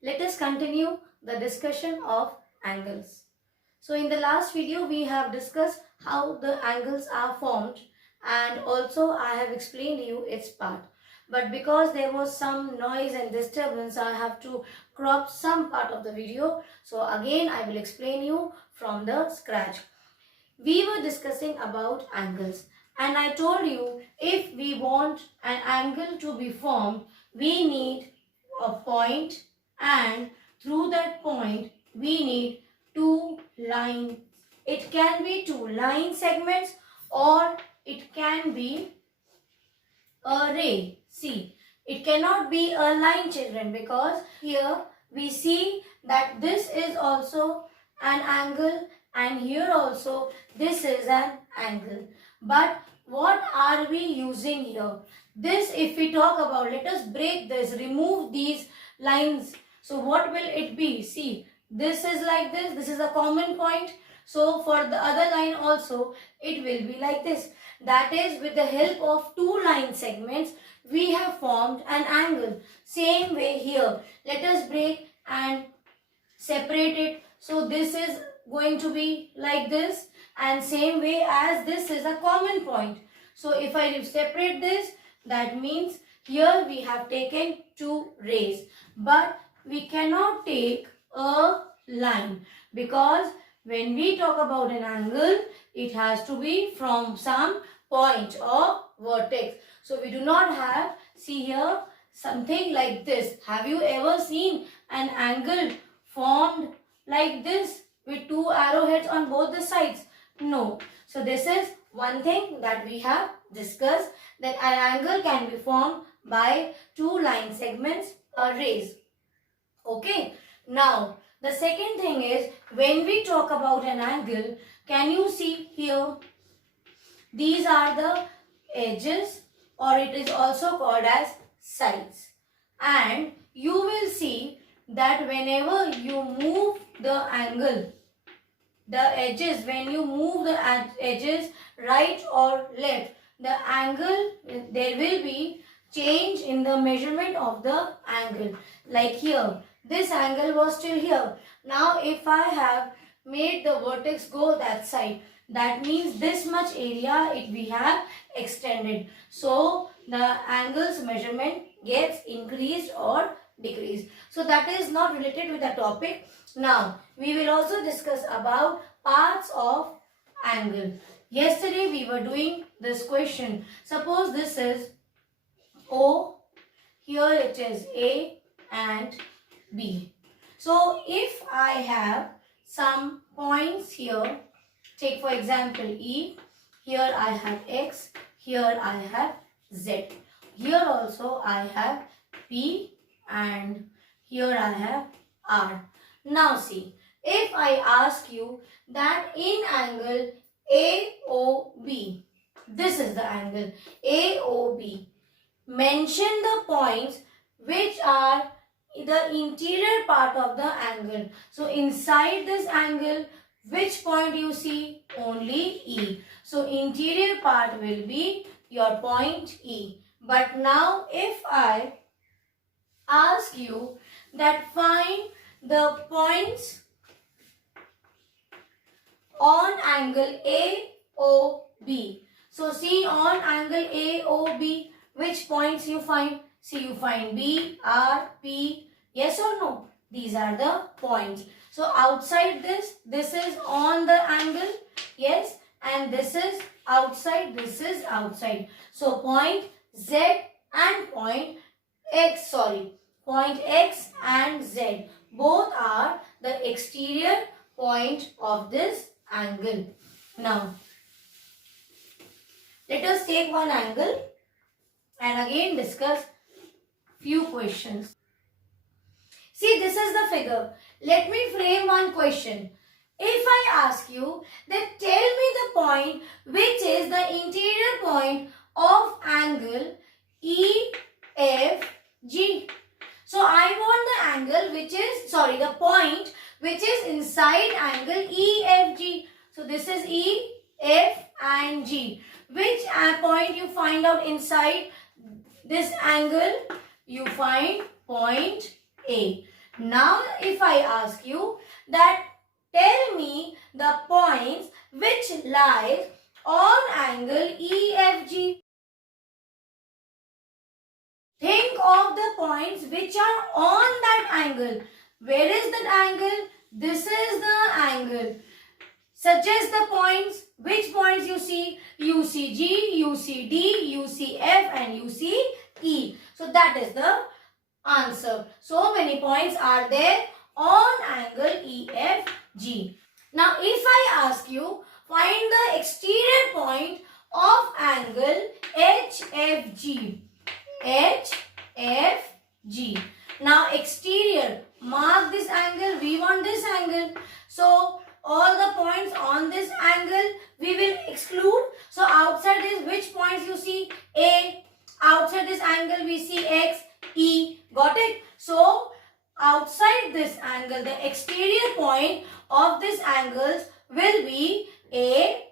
Let us continue the discussion of angles. So in the last video we have discussed how the angles are formed and also I have explained you its part. But because there was some noise and disturbance, I have to crop some part of the video. So again I will explain you from the scratch. We were discussing about angles and I told you if we want an angle to be formed, we need a point and through that point we need two lines. It can be two line segments or it can be a ray. See, it cannot be a line, children, because here we see that this is also an angle and here also this is an angle. But what are we using here? This, if we talk about, let us break this, remove these lines. So what will it be? See, this is like this is a common point. So for the other line also, it will be like this. That is, with the help of two line segments, we have formed an angle. Same way here. Let us break and separate it. So this is going to be like this and same way as this is a common point. So if I separate this, that means here we have taken two rays. But we cannot take a line because when we talk about an angle, it has to be from some point or vertex. So we do not have, see here, something like this. Have you ever seen an angle formed like this with two arrowheads on both the sides? No. So this is one thing that we have discussed, that an angle can be formed by two line segments or rays. Okay. Now, the second thing is, when we talk about an angle, can you see here? These are the edges or it is also called as sides. And you will see that whenever you move the angle, the edges, when you move the edges right or left, the angle, there will be change in the measurement of the angle. Like here, this angle was still here. Now if I have made the vertex go that side, that means this much area we have extended. So the angle's measurement gets increased or decreased. So that is not related with the topic. Now we will also discuss about parts of angle. Yesterday we were doing this question. Suppose this is O, here it is A and B. So if I have some points here, take for example E, here I have X, here I have Z. Here also I have P and here I have R. Now see, if I ask you that in angle AOB, this is the angle AOB, mention the points which are the interior part of the angle. So inside this angle, which point you see? Only E. So interior part will be your point E. But now if I ask you that find the points on angle AOB. So see, on angle AOB, which points you find? See, you find B, R, P. Yes or no? These are the points. So outside this is on the angle. Yes. And this is outside, this is outside. So point Z and point X and Z. Both are the exterior point of this angle. Now, let us take one angle and again discuss few questions. See, this is the figure. Let me frame one question. If I ask you that tell me the point which is the interior point of angle EFG. So I want the angle which is, the point which is inside angle EFG. So this is E, F and G. Which point you find out inside this angle? You find point A. Now if I ask you that tell me the points which lies on angle EFG. Think of the points which are on that angle. Where is that angle? This is the angle. Suggest the points. Which points you see? You see G, you see D, you see F and you see E. So that is the answer. So many points are there on angle EFG. Now if I ask you, find the exterior point of angle HFG. HFG. Now exterior, mark this angle, we want this angle. So all the points on this angle we will exclude. So outside this, which points you see? A. Outside this angle we see X, E. Got it? So outside this angle, the exterior point of this angles will be A,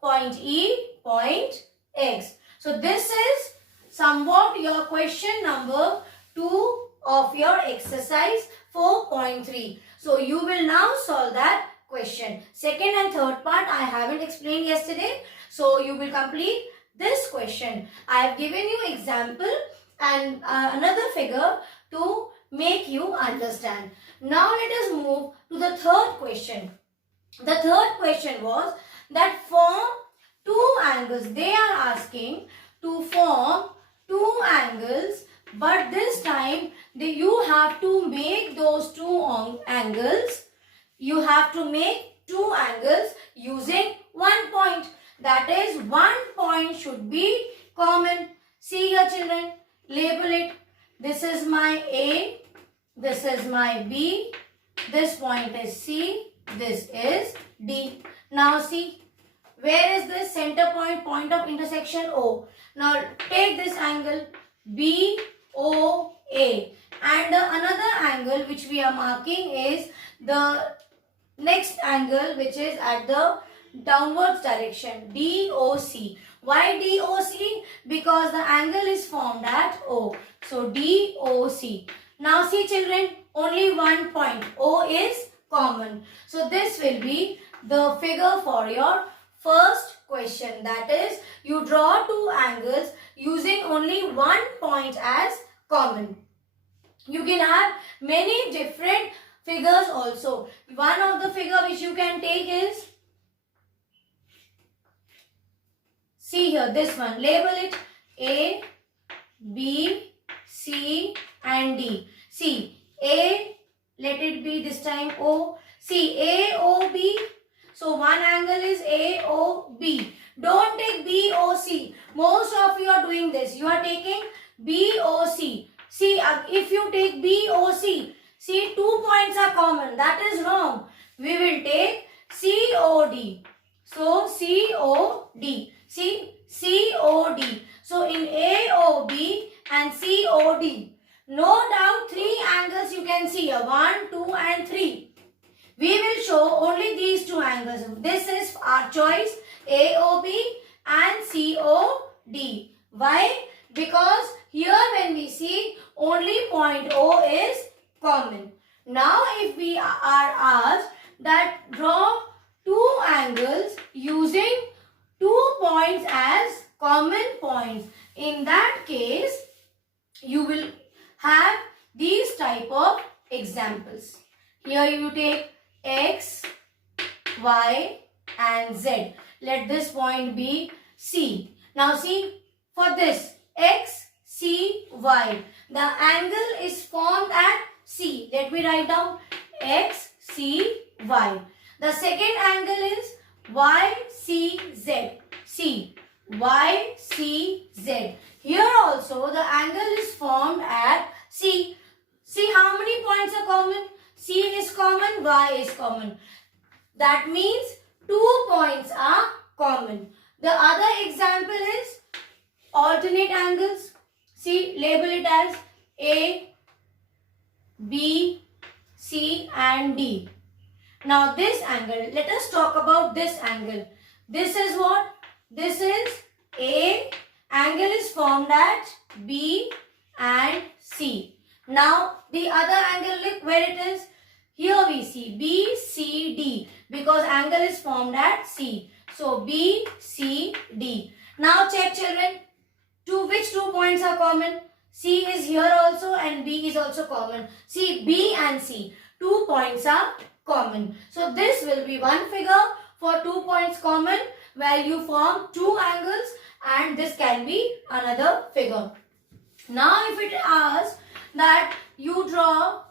point E, point X. So this is somewhat your question number 2 of your exercise 4.3. So you will now solve that question. Second and third part I haven't explained yesterday. So you will complete this question. I have given you example and another figure to make you understand. Now let us move to the third question. The third question was that form two angles. They are asking to form two angles, but this time you have to make those two angles. You have to make two angles using one point. That is, one point should be common. See here children, label it. This is my A, this is my B, this point is C, this is D. Now see, where is this center point, point of intersection O? Now take this angle BOA and another angle which we are marking is the next angle which is at the downwards direction, DOC. Why DOC? Because the angle is formed at O. So DOC. Now see children, only one point. O is common. So this will be the figure for your first question. That is, you draw two angles using only one point as common. You can have many different figures also. One of the figure which you can take is, see here, this one. Label it A, B, C and D. See, A, let it be this time O. See, AOB. So one angle is AOB. Don't take BOC. Most of you are doing this. You are taking BOC. See, if you take BOC, see, 2 points are common. That is wrong. We will take COD. So COD. See, COD. So in AOB and COD, no doubt 3 angles you can see here. 1, 2 and 3. We will show only these 2 angles. This is our choice, AOB and COD. Why? Because here when we see only point O is common. Now if we are asked that draw 2 angles using 2 points as common points, in that case you will have these type of examples. Here you take X, Y and Z. Let this point be C. Now see, for this X, C, Y, the angle is formed at C. Let me write down X, C, Y. The second angle is Y, C, Z. C, Y, C, Z. Here also the angle is formed at C. See how many points are common? C is common, Y is common. That means 2 points are common. The other example is alternate angles. See, label it as A, B, C and D. Now this angle, let us talk about this angle. This is what? This is A, angle is formed at B and C. Now the other angle, look where it is. Here we see BCD because angle is formed at C. So BCD. Now check children, which 2 points are common? C is here also and B is also common. See, B and C, 2 points are common. So this will be one figure for 2 points common where you form 2 angles, and this can be another figure. Now if it asks that you draw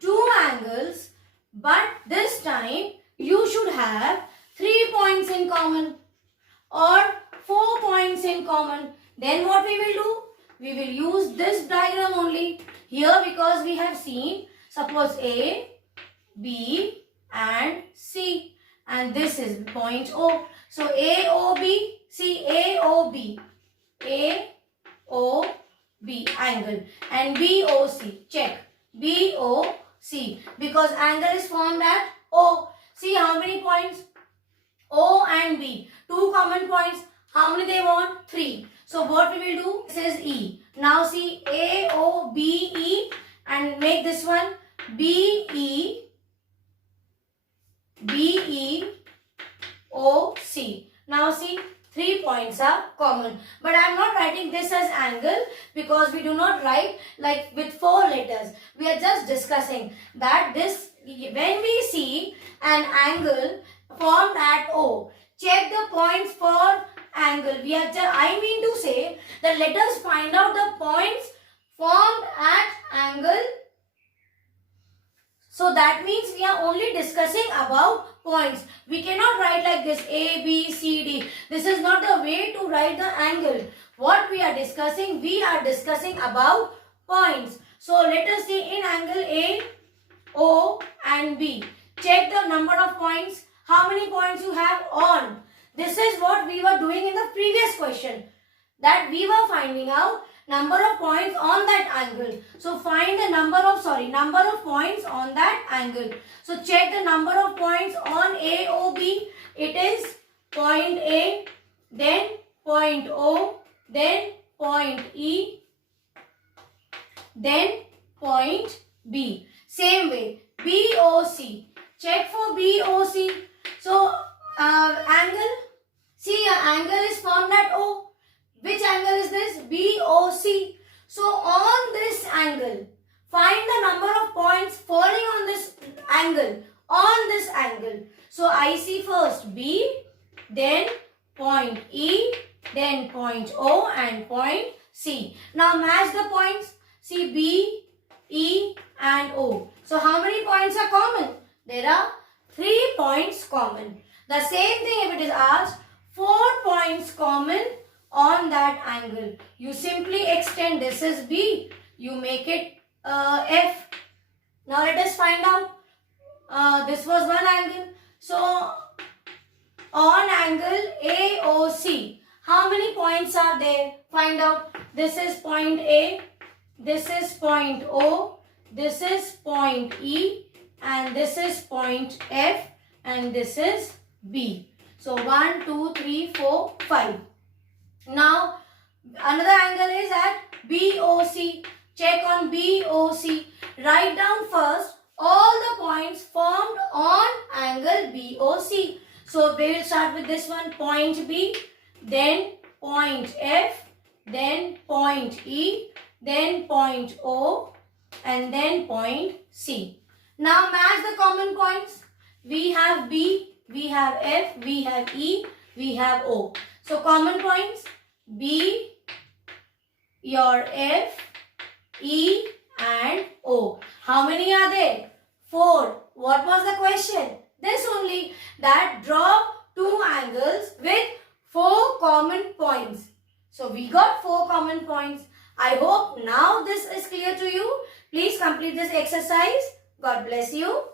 2 angles, but this time you should have 3 points in common or 4 points in common, then what we will do? We will use this diagram only. Here because we have seen, suppose A, B and C, and this is point O. So AOB, see AOB, AOB angle, and BOC, check BOC because angle is formed at O. See how many points? O and B, 2 common points. How many they want? 3. So what we will do? This is E. Now see AOBE and make this one BEOC. Now see 3 points are common. But I am not writing this as angle because we do not write like with 4 letters. We are just discussing that this, when we see an angle formed at O, check the points for angle. I mean to say that let us find out the points formed at angle. So that means we are only discussing about points. We cannot write like this A, B, C, D. This is not the way to write the angle. What we are discussing about points. So let us see in angle A, O and B. Check the number of points. How many points you have on. This is what we were doing in the previous question. That we were finding out number of points on that angle. So find the number of points on that angle. So check the number of points on AOB. It is point A, then point O, then point E, then point B. Same way, BOC. Check for BOC. So angle, see angle is formed at O. Which angle is this? BOC. So on this angle, find the number of points falling on this angle. So I see first B, then point E, then point O and point C. Now match the points. See B, E and O. So how many points are common? There are 3 points common. The same thing if it is asked 4 points common on that angle. You simply extend, this is B, you make it F. Now let us find out. This was one angle. So on angle AOC, how many points are there? Find out. This is point A, this is point O, this is point E, and this is point F, and this is B. So 1, 2, 3, 4, 5. Now another angle is at BOC. Check on BOC. Write down first all the points formed on angle BOC. So we will start with this one, point B, then point F, then point E, then point O, and then point C. Now match the common points. We have B, we have F, we have E, we have O. So common points, B, your F, E and O. How many are there? 4. What was the question? This only, that draw 2 angles with 4 common points. So we got 4 common points. I hope now this is clear to you. Please complete this exercise. God bless you.